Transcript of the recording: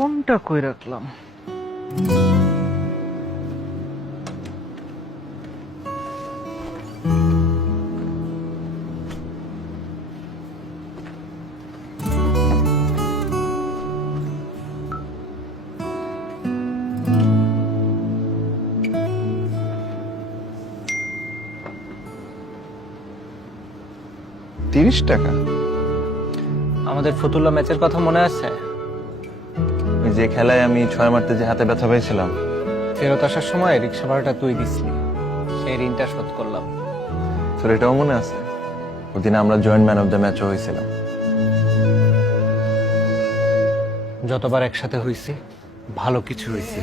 ফোনটা কই রাখলাম? টাকা? আমাদের ফতুল্লা ম্যাচের কথা মনে আছে? ওই যে খেলায় আমি 6 মারতে যে হাতে ব্যথা পেয়েছিলাম। ফেরত আসার সময় রিক্সা ভাড়াটা তুই দিসলি, সেই ঋণটা শোধ করলাম। তোর এটাও মনে আছে? ওদিন আমরা জয়েন্ট ম্যান অফ দ্য ম্যাচও হয়েছিলাম। যতবার একসাথে হইছি ভালো কিছু হইছে।